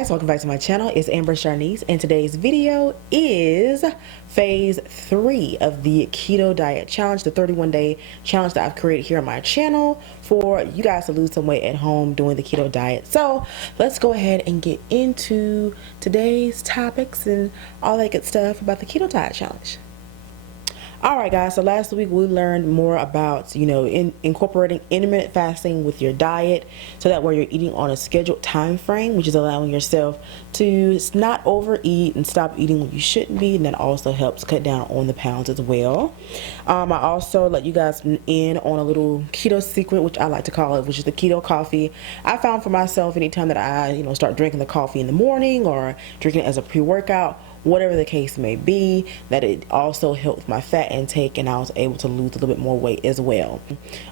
guys, welcome back to my channel. It's AMBERSHARNIECE, and today's video is phase 3 of the keto diet challenge, the 31-day challenge that I've created here on my channel for you guys to lose some weight at home doing the keto diet. So let's go ahead and get into today's topics and all that good stuff about the keto diet challenge. Alright guys, so last week we learned more about, incorporating intermittent fasting with your diet so that way you're eating on a scheduled time frame, which is allowing yourself to not overeat and stop eating when you shouldn't be, and that also helps cut down on the pounds as well. I also let you guys in on a little keto secret, which I like to call it, which is the keto coffee. I found for myself anytime that I, start drinking the coffee in the morning or drinking it as a pre-workout, whatever the case may be, that it also helped my fat intake and I was able to lose a little bit more weight as well.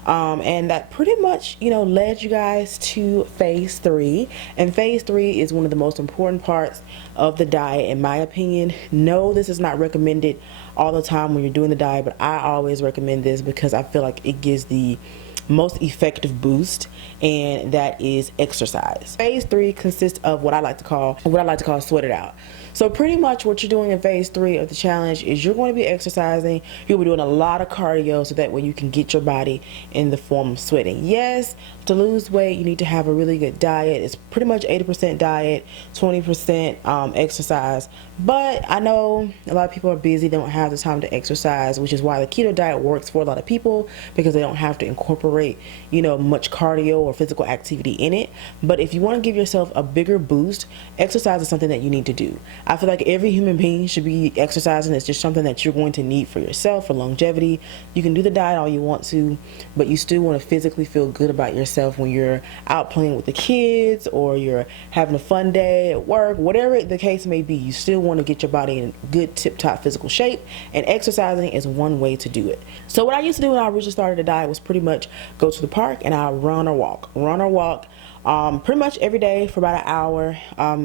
And that pretty much, led you guys to phase 3. And phase 3 is one of the most important parts of the diet, in my opinion. No, this is not recommended all the time when you're doing the diet, but I always recommend this because I feel like it gives the most effective boost, and that is exercise. Phase 3 consists of what I like to call sweat it out. So pretty much what you're doing in phase 3 of the challenge is you're going to be exercising, you'll be doing a lot of cardio so that way you can get your body in the form of sweating. Yes, to lose weight you need to have a really good diet. It's pretty much 80% diet, 20% exercise, but I know a lot of people are busy, they don't have the time to exercise, which is why the keto diet works for a lot of people, because they don't have to incorporate much cardio or physical activity in it. But if you want to give yourself a bigger boost, exercise is something that you need to do. I feel like every human being should be exercising. It's just something that you're going to need for yourself, for longevity. You can do the diet all you want to, but you still want to physically feel good about yourself when you're out playing with the kids or you're having a fun day at work, whatever the case may be. You still want to get your body in good tip-top physical shape, and exercising is one way to do it. So what I used to do when I originally started the diet was pretty much go to the park and I run or walk pretty much every day for about an hour, I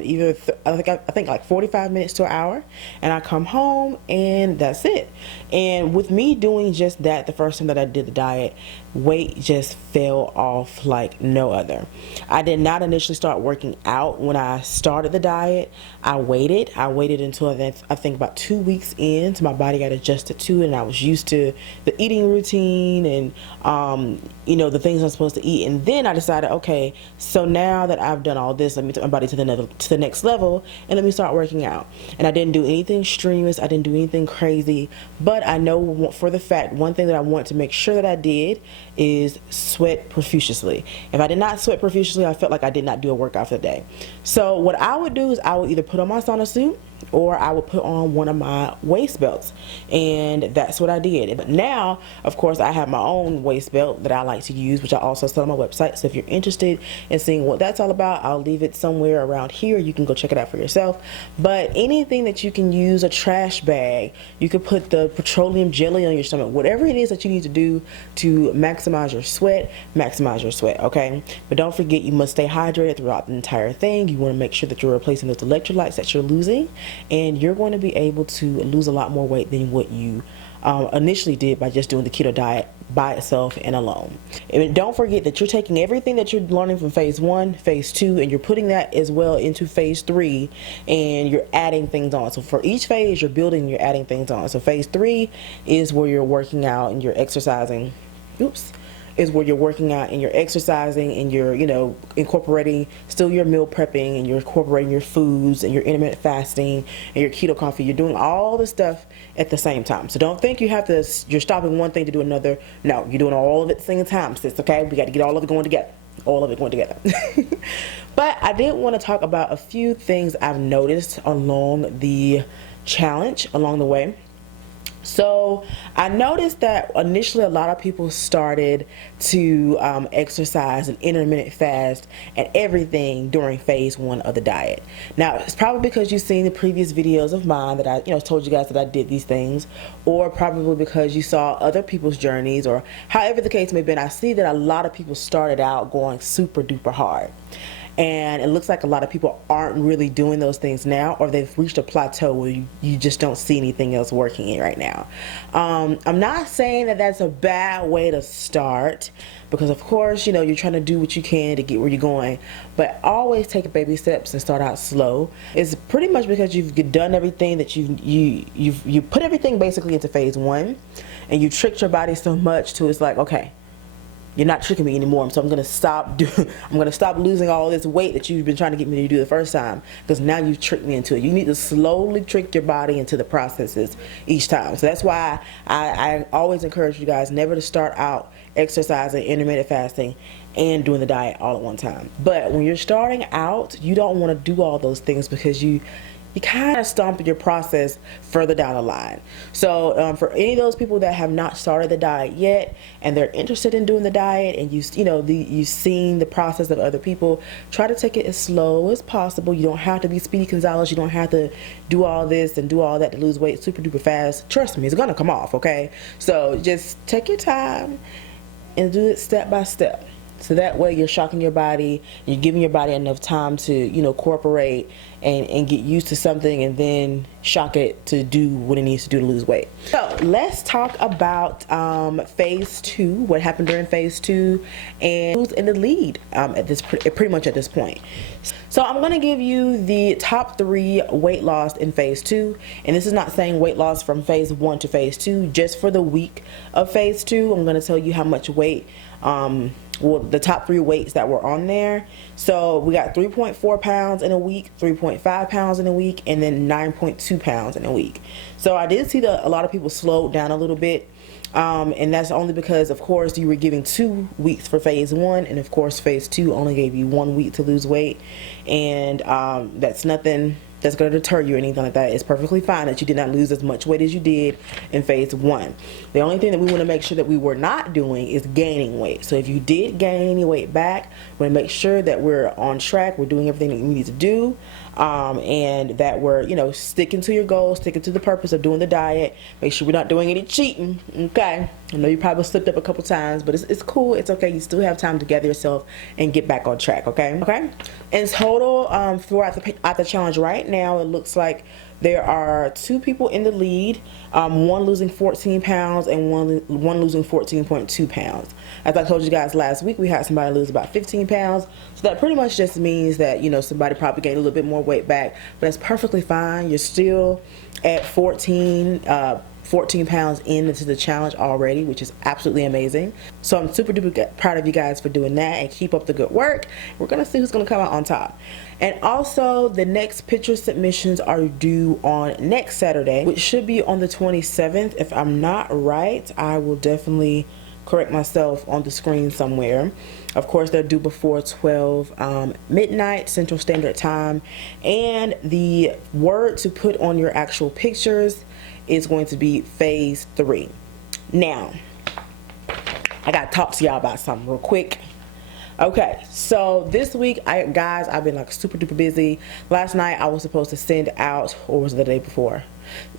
think like 45 minutes to an hour, and I come home and that's it. And with me doing just that the first time that I did the diet, weight just fell off like no other. I did not initially start working out when I started the diet. I waited until I think about 2 weeks in, so my body got adjusted to it and I was used to the eating routine and the things I'm supposed to eat. And then I decided, okay, so now that I've done all this, let me take my body to the next level and let me start working out. And I didn't do anything strenuous, I didn't do anything crazy, but I know for the fact one thing that I want to make sure that I did is sweat profusely. If I did not sweat profusely, I felt like I did not do a workout for the day. So what I would do is I would either put on my sauna suit or I would put on one of my waist belts, and that's what I did. But now, of course, I have my own waist belt that I like to use, which I also sell on my website. So if you're interested in seeing what that's all about, I'll leave it somewhere around here. You can go check it out for yourself. But anything that you can use, a trash bag, you could put the petroleum jelly on your stomach, whatever it is that you need to do to maximize your sweat, okay? But don't forget, you must stay hydrated throughout the entire thing. You want to make sure that you're replacing those electrolytes that you're losing, and you're going to be able to lose a lot more weight than what you initially did by just doing the keto diet by itself and alone. And don't forget that you're taking everything that you're learning from phase 1, phase 2, and you're putting that as well into phase 3, and you're adding things on. So for each phase you're building, you're adding things on. So phase 3 is where you're working out and you're exercising. Is where you're working out and you're exercising and you're incorporating still your meal prepping, and you're incorporating your foods and your intermittent fasting and your keto coffee. You're doing all the stuff at the same time. So don't think you're stopping one thing to do another. No, you're doing all of it at the same time, sis, okay? We got to get all of it going together. But I did want to talk about a few things I've noticed along the challenge, along the way. So I noticed that initially a lot of people started to exercise and intermittent fast and everything during phase 1 of the diet. Now it's probably because you've seen the previous videos of mine that I told you guys that I did these things, or probably because you saw other people's journeys, or however the case may be. And I see that a lot of people started out going super duper hard. and it looks like a lot of people aren't really doing those things now, or they've reached a plateau where you just don't see anything else working right now. I'm not saying that that's a bad way to start, because of course, you know, you're trying to do what you can to get where you're going, but always take baby steps and start out slow. It's pretty much because you've done everything that you put everything basically into phase 1, and you tricked your body so much to, it's like, okay, you're not tricking me anymore, so I'm gonna stop losing all this weight that you've been trying to get me to do the first time, because now you've tricked me into it. You need to slowly trick your body into the processes each time. So that's why I always encourage you guys never to start out exercising, intermittent fasting, and doing the diet all at one time. But when you're starting out, you don't want to do all those things, because you kind of stomp your process further down the line. So for any of those people that have not started the diet yet, and they're interested in doing the diet, and you've seen the process of other people, try to take it as slow as possible. You don't have to be Speedy Gonzalez. You don't have to do all this and do all that to lose weight super duper fast. Trust me, it's gonna come off, okay? So just take your time and do it step by step. So that way you're shocking your body, you're giving your body enough time to, you know, cooperate and get used to something, and then shock it to do what it needs to do to lose weight. So let's talk about phase 2, what happened during phase 2, and who's in the lead pretty much at this point. So I'm going to give you the top 3 weight loss in phase 2, and this is not saying weight loss from phase 1 to phase 2, just for the week of phase 2. I'm going to tell you how much weight, well, the top 3 weights that were on there. So we got 3.4 pounds in a week, 3.5 pounds in a week, and then 9.2 pounds in a week. So I did see that a lot of people slowed down a little bit, and that's only because, of course, you were giving 2 weeks for phase 1, and of course phase 2 only gave you 1 week to lose weight, and that's nothing that's going to deter you or anything like that. It's perfectly fine that you did not lose as much weight as you did in phase 1. The only thing that we want to make sure that we were not doing is gaining weight. So if you did gain any weight back, we want to make sure that we're on track, we're doing everything that we need to do, and that we're, you know, sticking to your goals, sticking to the purpose of doing the diet. Make sure we're not doing any cheating, okay? I know you probably slipped up a couple times, but it's cool, it's okay. You still have time to gather yourself and get back on track, okay? Okay? In total, throughout the challenge right now, it looks like there are 2 people in the lead, one losing 14 pounds and one losing 14.2 pounds. As I told you guys last week, we had somebody lose about 15 pounds. So that pretty much just means that, you know, somebody probably gained a little bit more weight back, but that's perfectly fine. You're still at 14 pounds into the challenge already, which is absolutely amazing. So I'm super duper proud of you guys for doing that, and keep up the good work. We're gonna see who's gonna come out on top. And also, the next picture submissions are due on next Saturday, which should be on the 27th. If I'm not right, I will definitely correct myself on the screen somewhere. Of course, they're due before 12 midnight Central Standard Time, and the word to put on your actual pictures is going to be phase 3. Now, I gotta talk to y'all about something real quick. Okay, so this week, guys, I've been like super duper busy. Last night I was supposed to send out, or was it the day before?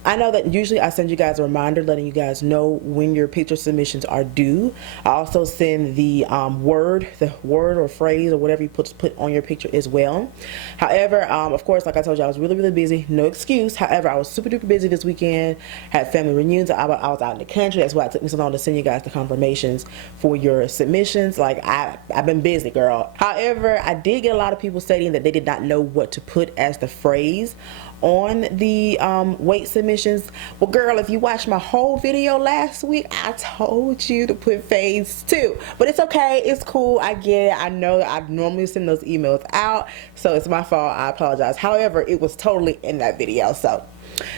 I know that usually I send you guys a reminder letting you guys know when your picture submissions are due. I also send the word or phrase or whatever you put on your picture as well. However, of course, like I told you, I was really busy. No excuse. However, I was super duper busy this weekend. Had family reunions. I was out in the country. That's why it took me so long to send you guys the confirmations for your submissions. Like I've been busy, girl. However, I did get a lot of people stating that they did not know what to put as the phrase on the weight submissions. Well, girl, if you watched my whole video last week, I told you to put phase 2, but it's okay, it's cool, I get it. I know I normally send those emails out, so it's my fault. I apologize. However, it was totally in that video, so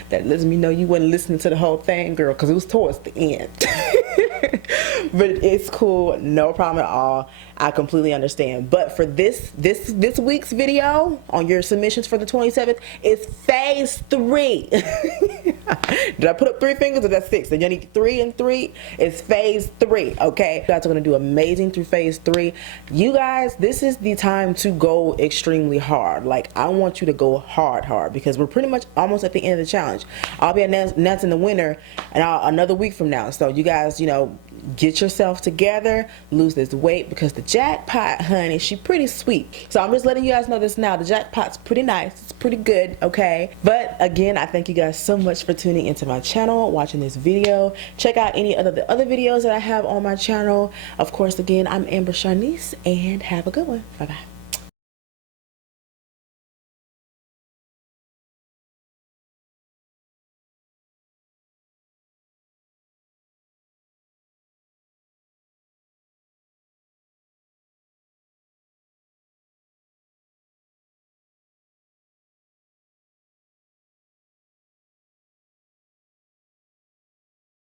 that lets me know you wasn't listening to the whole thing, girl, because it was towards the end. But it's cool, no problem at all. I completely understand. But for this week's video on your submissions for the 27th, it's phase 3. Did I put up 3 fingers, or that's 6? Then you need 3 and 3. It's phase 3. Okay, you guys are gonna do amazing through phase 3. You guys, this is the time to go extremely hard. Like, I want you to go hard, because we're pretty much almost at the end of the challenge. I'll be announcing the winner and another week from now. So you guys, you know, get yourself together, lose this weight, because the jackpot, honey, she pretty sweet. So I'm just letting you guys know this now. The jackpot's pretty nice. It's pretty good, okay? But again, I thank you guys so much for tuning into my channel, watching this video. Check out any of the other videos that I have on my channel. Of course, again, I'm AMBERSHARNIECE, and have a good one. Bye-bye.